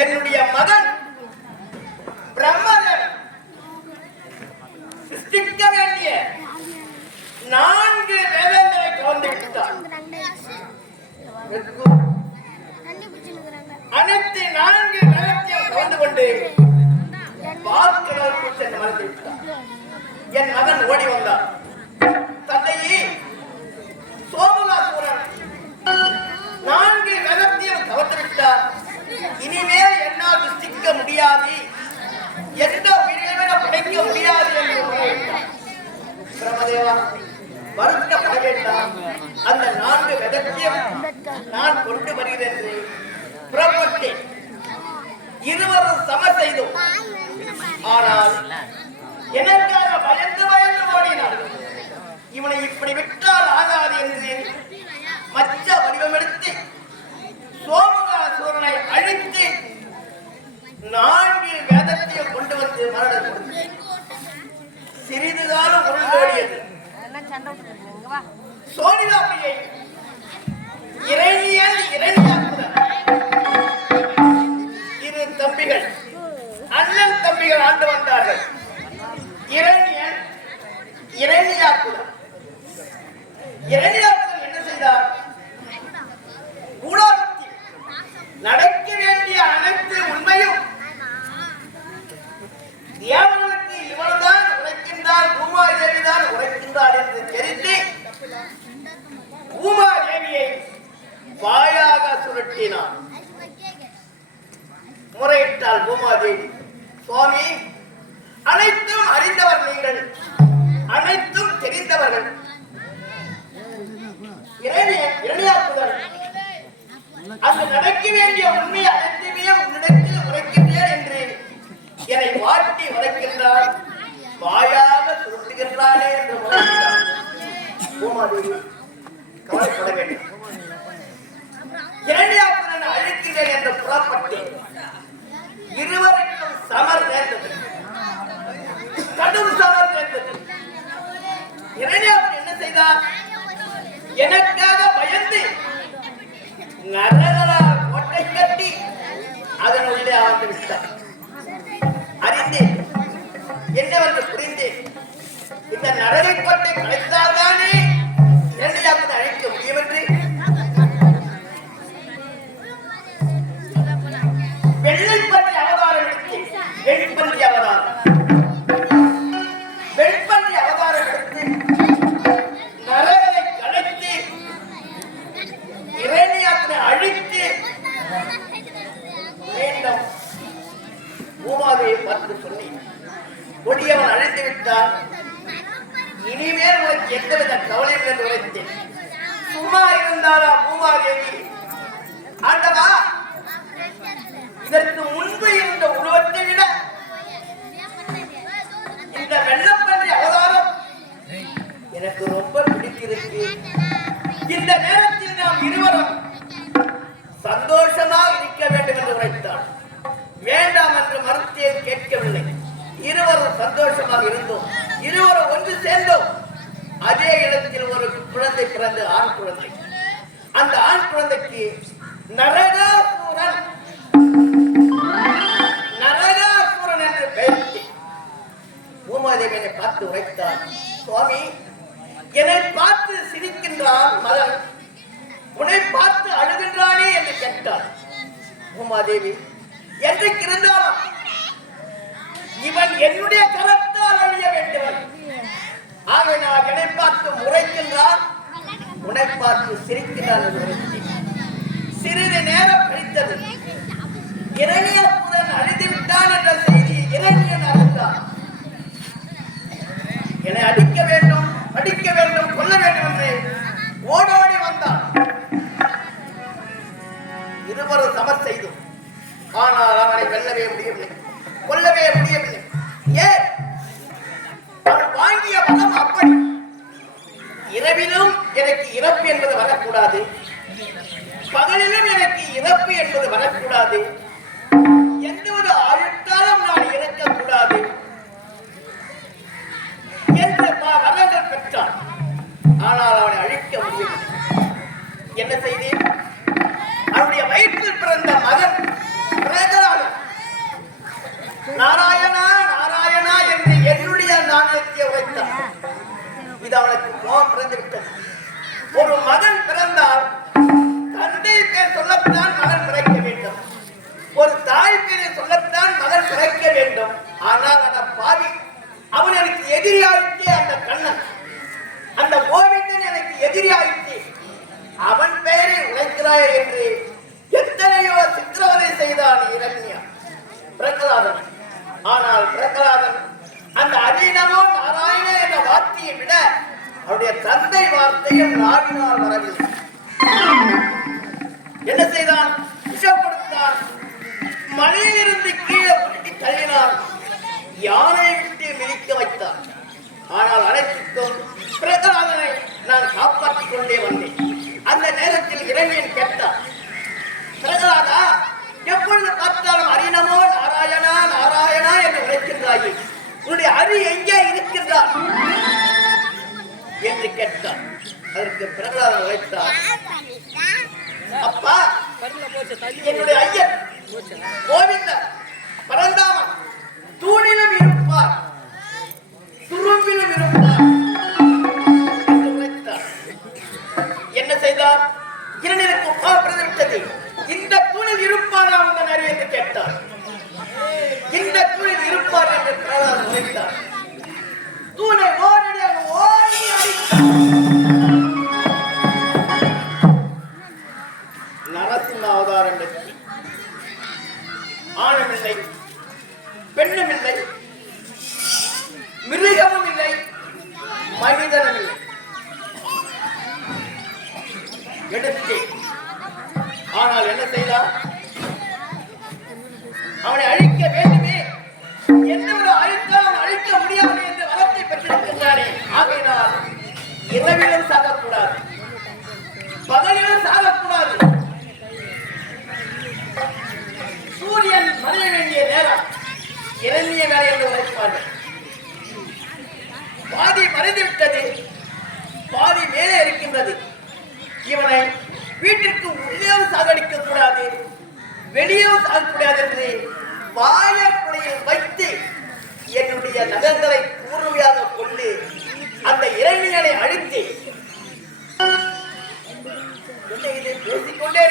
என்னுடைய மகன் பிரம்மதன் சிருஷ்டிக்க வேண்டிய 4 வேதங்களை கவர்ந்து விட்டார். அனைத்து 4 வேதத்தையும் கவர்ந்து கொண்டு பார்க்கிறவர்கள் சென்று மறந்து விட்டார். என் மகன் ஓடி வந்தார். தந்தையே, சோமகாசுரன் 4 வேதத்தையும் கவர்ந்து விட்டார். இனிமேல் என்னால் சிருஷ்டிக்க முடியாது, எந்த உயிரினமே படைக்க முடியாது என்று பிரம்மதேவா, வருத்தப்பட வேண்டாம். அந்த 4 வேதத்தையும் நான் கொண்டு வருகிறேன் என்று புறப்பட்டேன். இருவரும் சம செய்தோம். ஆனால் எனக்காக பயந்து பயந்து ஓடினார்கள். இவனை இப்படி விட்டால் ஆகாது என்று மச்ச வடிவம் எடுத்து சோமகாசுரனை அழித்து 4 வேதத்தையும் கொண்டு வந்து மரணம் கொடுத்து சிறிது காலம் உருண்டோடியது. சோனிதாபியை இரு தம்பிகள், அண்ணன் தம்பிகள் ஆண்டு வந்தார்கள். இரணியன் இரணியாக்குடன் என்ன செய்தார்? ஊடகத்தில் நடக்க வேண்டிய அனைத்து உண்மையும் தேவர்களுக்கு இவள்தான் உரைக்கின்றார், பூமாதேவி தான் உரைக்கின்றார் என்று தெரிந்து பூமாதேவியை வாயாக சுருட்டினார். முறையிட்டால் பூமாதேவி, சுவாமி, அனைத்தும் அறிந்தவர் நீங்கள், அனைத்தும் தெரிந்தவர்கள். இரணியாக்குடன் அங்கு நடக்க வேண்டிய உண்மை அனைத்துமே உன்னிடத்தில் உரைக்கின்றேன் என்று என்னை வாட்டி உரைக்கின்றார், வாயாக சுருட்டுகின்றானே என்று முறையிட்டார். பூமாதேவி கவலைப்பட வேண்டும். இரணியாக்குடன் அழிக்கிறேன் என்று புறப்பட்டேன். இருவருக்கும் சமர் நேர்ந்தது, கடும் சமர் நேர்ந்தது. இரணியாக்குடன் என்ன செய்தார்? எனக்காக பயந்து நரகலால் கோட்டை கட்டி அதன் உள்ளே அமர்ந்து விட்டார். அறிந்தேன், என்னவென்று புரிந்தேன். இந்த நரகை கோட்டை கலைத்தால்தானே இரணியாக்குடன் அழிக்க முடியும் என்று வெள்ளைப்பன்றி அவதாரம் எடுத்து வெண்பன்றி அவதாரம் எடுத்து நரகனை கலைத்து இரணியாக்குடன் அழித்து மீண்டும் பூமாதேவியை பார்த்து சொன்னேன், கொடியவன் அழித்து விட்டார், இனிமேல் உனக்கு எந்தவித கவலையும் என்று உரைத்தேன். சும்மா இருந்தாரா பூமாதேவி? ஆண்டவா, இதற்கு முன்பு இருந்த உருவத்தை விட இந்த வெள்ளப்பன்றி அவதாரம் எனக்கு ரொம்ப பிடித்திருக்கு. இந்த நேரத்தில் நாம் இருவரும் சந்தோஷமாக இருக்க வேண்டும் என்று உரைத்தார். வேண்டாம் என்று மறுத்தேன், கேட்கவில்லை. இருவரும் சந்தோஷமாக இருந்தோம். இருவரும் ஒன்று சேர்ந்தோம். அதே இடத்தில் ஒரு குழந்தை பிறந்து, ஆண் குழந்தை. அந்த ஆண் குழந்தைக்கு நரகாசுரன் என்று பெயர்த்து பூமாதேவி என்னை பார்த்து உரைத்தார். சுவாமி, என்னை பார்த்து சிரிக்கின்றான் மகன், உன்னை பார்த்து அழுகின்றானே என்று கேட்டார். பூமாதேவி, என்றைக்கு இருந்தாலும் இவன் என்னுடைய கரத்தால் அழிய வேண்டுவன். ஆக நான் என்னை பார்த்து முறைக்கின்றான், உன்னை பார்த்து சிரிக்கின்றான் என்று உரைத்தேன். சிறிது நேரம் கழித்தது. இரணியாக்குடன் அழிந்து விட்டான் என்ற செய்தி இரணியன் அறிந்தார். என்னை அடிக்க வேண்டும், கொல்ல வேண்டும் என்று ஓடோடி வந்தான். இருவரும் சமர் செய்தோம். ஆனால் அவனை வெல்லவே முடியவில்லை, கொல்லவே முடியவில்லை. ஏன்? அவன் வாங்கிய வரம் அப்படி. இரவிலும் எனக்கு இறப்பு என்பது வரக்கூடாது, பகலிலும் எனக்கு இறப்பு என்பது வரக்கூடாது, எந்த ஒரு ஆயுட்காலம் நான் இறக்கக்கூடாது என்று வரங்கள் பெற்றான். ஆனால் அவனை அழிக்க முடியவில்லை. என்ன செய்தேன்? அவனுடைய வயிற்றில் பிறந்த மகன் பிரகலாதன் பிரகலாதன் அந்த அதிநமோ நாராயண என்ற வார்த்தையை விட அவருடைய தந்தை வார்த்தையும் நாவினால் வரவில்லை. என்ன செய்தான்? விஷப்படுத்தான். மலையிலிருந்து கீழே புட்டி தள்ளினான். யானை விட்டு மிதிக்க வைத்தான். ஆனால் அனைத்துக்கும் பிரகலாதனை நான் காப்பாற்றிக் கொண்டே வந்தேன். அந்த நேரத்தில் இறைவன் கேட்டான், பிரகலாதா, எப்பொழுது பார்த்தாலும் அரிநமோ நாராயணா நாராயணா என்று உரைக்கின்றாயே, உன்னுடைய அரி எங்கே இருக்கின்றார் என்று கேட்டான். அதற்கு பிரகலாதன் உரைத்தார், அப்பா, என்னுடைய ஐயன் கோவிந்தர் பரந்தாமன் தூணிலும் இருப்பார், துரும்பிலும் இருப்பார் என்று உரைத்தார். என்ன செய்தார்? இரண்டிற்கு பாப்பிரது விட்டது. இந்த தூணில் இருப்பார் அவங்க நிறைய என்று கேட்டார். இந்த தூணில் இருப்பார் என்று பிரகலாதன் உரைத்தார். தூணை ஓரடியாக ஓடி அடித்தார். நரசிம்ம அவதாரம் வெற்றி. ஆணும் இல்லை, பெண்ணும் இல்லை, மிருகமும் இல்லை, மனிதனும் இல்லை. எடுத்து ஆனால் என்ன செய்தார்? அவனை அழிக்க வேண்டுமே, எந்த ஒரு அழித்தாலும் அழிக்க முடியாது என்று வளத்தை பெற்றிருக்கின்றானே. ஆகையினால் இரவிலும் சாகக்கூடாது, பகலிலும் சாகக்கூடாது. சூரியன் மறைய வேண்டிய நேரம் இரண்டிய வேலை என்று உரைப்பார்கள். பாதி மறைந்து விட்டது, பாதி மேலே இருக்கின்றது. இவனை வீட்டிற்கு உள்ளேயும் சாகடிக்க கூடாது, வெளியும் சாகக்கூடாது என்று வாயக்குறையில் வைத்து என்னுடைய நகங்களை கூர்மையாக கொண்டு அந்த இறைவனை அழித்து என்ன இது பேசிக்கொண்டே